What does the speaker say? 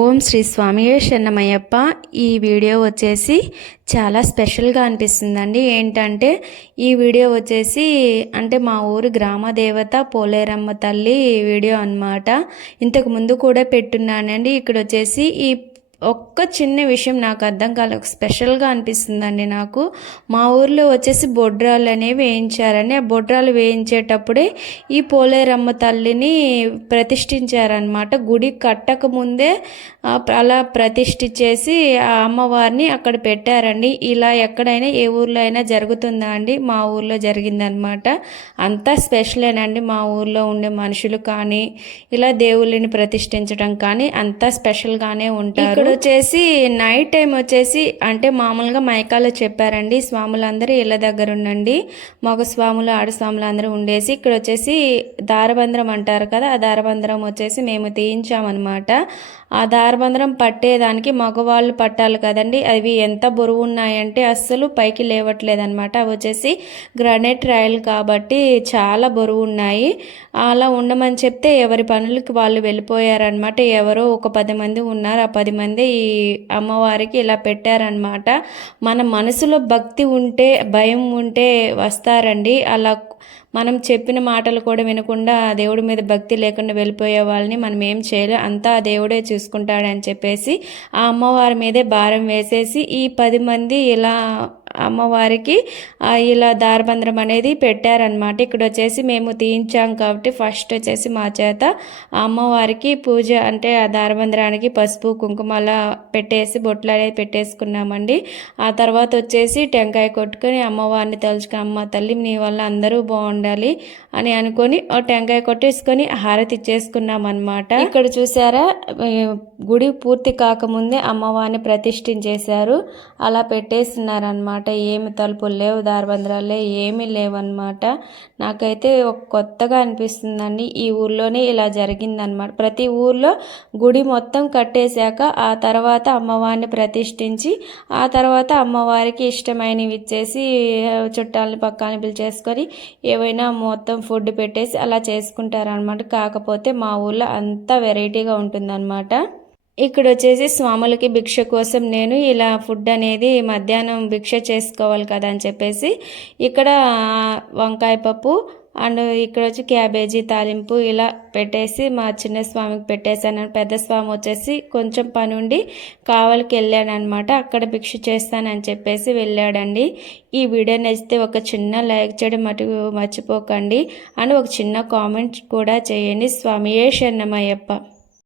ఓం శ్రీ స్వామియే శరణమయ్యప్ప. ఈ వీడియో వచ్చేసి చాలా స్పెషల్గా అనిపిస్తుందండి. ఏంటంటే ఈ వీడియో వచ్చేసి అంటే మా ఊరు గ్రామ దేవత పోలేరమ్మ తల్లి వీడియో అన్నమాట. ఇంతకు ముందు కూడా పెట్టున్నానండి. ఇక్కడ వచ్చేసి ఈ ఒక్క చిన్న విషయం నాకు అర్థం కాలేదు స్పెషల్గా అనిపిస్తుందండి నాకు. మా ఊర్లో వచ్చేసి బొడ్రాలు అనేవి వేయించారని ఆ బొడ్రాలు వేయించేటప్పుడే ఈ పోలేరమ్మ తల్లిని ప్రతిష్ఠించారనమాట గుడి కట్టక ముందే అలా ప్రతిష్ఠించేసి ఆ అమ్మవారిని అక్కడ పెట్టారండి. ఇలా ఎక్కడైనా ఏ ఊర్లో అయినా జరుగుతుందా అండి? మా ఊర్లో జరిగిందనమాట అంతా స్పెషలేనండి. మా ఊర్లో ఉండే మనుషులు కానీ ఇలా దేవుళ్ళని ప్రతిష్ఠించడం కానీ అంతా స్పెషల్గానే ఉంటారు. వచ్చేసి నైట్ టైం వచ్చేసి అంటే మామూలుగా మైకాలో చెప్పారండి. స్వాములందరూ ఇళ్ళ దగ్గర ఉండండి. మగ స్వాములు ఆడ స్వాములు అందరూ ఉండేసి ఇక్కడ వచ్చేసి దారబంద్రం అంటారు కదా ఆ దారబంద్రం వచ్చేసి మేము తీయించామన్నమాట. ఆ దారబంద్రం పట్టేదానికి మగవాళ్ళు పట్టాలి కదండి. అవి ఎంత బరువు ఉన్నాయంటే అస్సలు పైకి లేవట్లేదు అనమాట అవి వచ్చేసి గ్రానైట్ రాయల్ కాబట్టి చాలా బరువు ఉన్నాయి. అలా ఉండమని చెప్తే ఎవరి పనులకి వాళ్ళు వెళ్ళిపోయారనమాట ఎవరో ఒక పది మంది ఉన్నారు. ఆ పది మంది ఈ అమ్మవారికి ఇలా పెట్టారనమాట మన మనసులో భక్తి ఉంటే భయం ఉంటే వస్తారండి. అలా మనం చెప్పిన మాటలు కూడా వినకుండా ఆ దేవుడి మీద భక్తి లేకుండా వెళ్ళిపోయే వాళ్ళని మనం ఏం చేయలేం. అంతా ఆ దేవుడే చూసుకుంటాడని చెప్పేసి ఆ అమ్మవారి మీదే భారం వేసేసి ఈ పది మంది ఇలా అమ్మవారికి ఇలా దారబంద్రం అనేది పెట్టారనమాట ఇక్కడ వచ్చేసి మేము తీయించాం కాబట్టి ఫస్ట్ వచ్చేసి మా చేత ఆ అమ్మవారికి పూజ అంటే ఆ దారబంద్రానికి పసుపు కుంకుమ అలా పెట్టేసి బొట్లు అనేది పెట్టేసుకున్నామండి. ఆ తర్వాత వచ్చేసి టెంకాయ కొట్టుకొని అమ్మవారిని తలుచుకుని అమ్మ తల్లి నీ వల్ల అందరూ బాగుండాలి ఉండాలి అని అనుకొని ఆ టెంకాయ కొట్టేసుకొని హారతి చేసుకున్నాం అనమాట ఇక్కడ చూసారా గుడి పూర్తి కాకముందే అమ్మవారిని ప్రతిష్ఠించేశారు. అలా పెట్టేస్తున్నారనమాట ఏమి తలుపులు లేవు దారబంద్రాలు లేవు ఏమీ లేవన్నమాట. నాకైతే కొత్తగా అనిపిస్తుందండి. ఈ ఊర్లోనే ఇలా జరిగిందనమాట ప్రతి ఊర్లో గుడి మొత్తం కట్టేశాక ఆ తర్వాత అమ్మవారిని ప్రతిష్ఠించి ఆ తర్వాత అమ్మవారికి ఇష్టమైనవి ఇచ్చేసి చుట్టాలని పక్కన పిలిచేసుకొని ఏవైనా మొత్తం ఫుడ్ పెట్టేసి అలా చేసుకుంటారనమాట కాకపోతే మా ఊళ్ళో అంతా వెరైటీగా ఉంటుందన్నమాట. ఇక్కడ వచ్చేసి స్వాములకి భిక్ష కోసం నేను ఇలా ఫుడ్ అనేది మధ్యాహ్నం భిక్ష చేసుకోవాలి కదా అని చెప్పేసి ఇక్కడ వంకాయ పప్పు అండ్ ఇక్కడ వచ్చి క్యాబేజీ తాలింపు ఇలా పెట్టేసి మా చిన్న స్వామికి పెట్టేశాను. పెద్ద స్వామి వచ్చేసి కొంచెం పని ఉండి కావలికి వెళ్ళాను అనమాట అక్కడ భిక్ష చేస్తానని చెప్పేసి వెళ్ళాడండి. ఈ వీడియో నచ్చితే ఒక చిన్న లైక్ చేయడం మటు మర్చిపోకండి. అండ్ ఒక చిన్న కామెంట్ కూడా చేయండి. స్వామియే శరణమయ్యప్ప.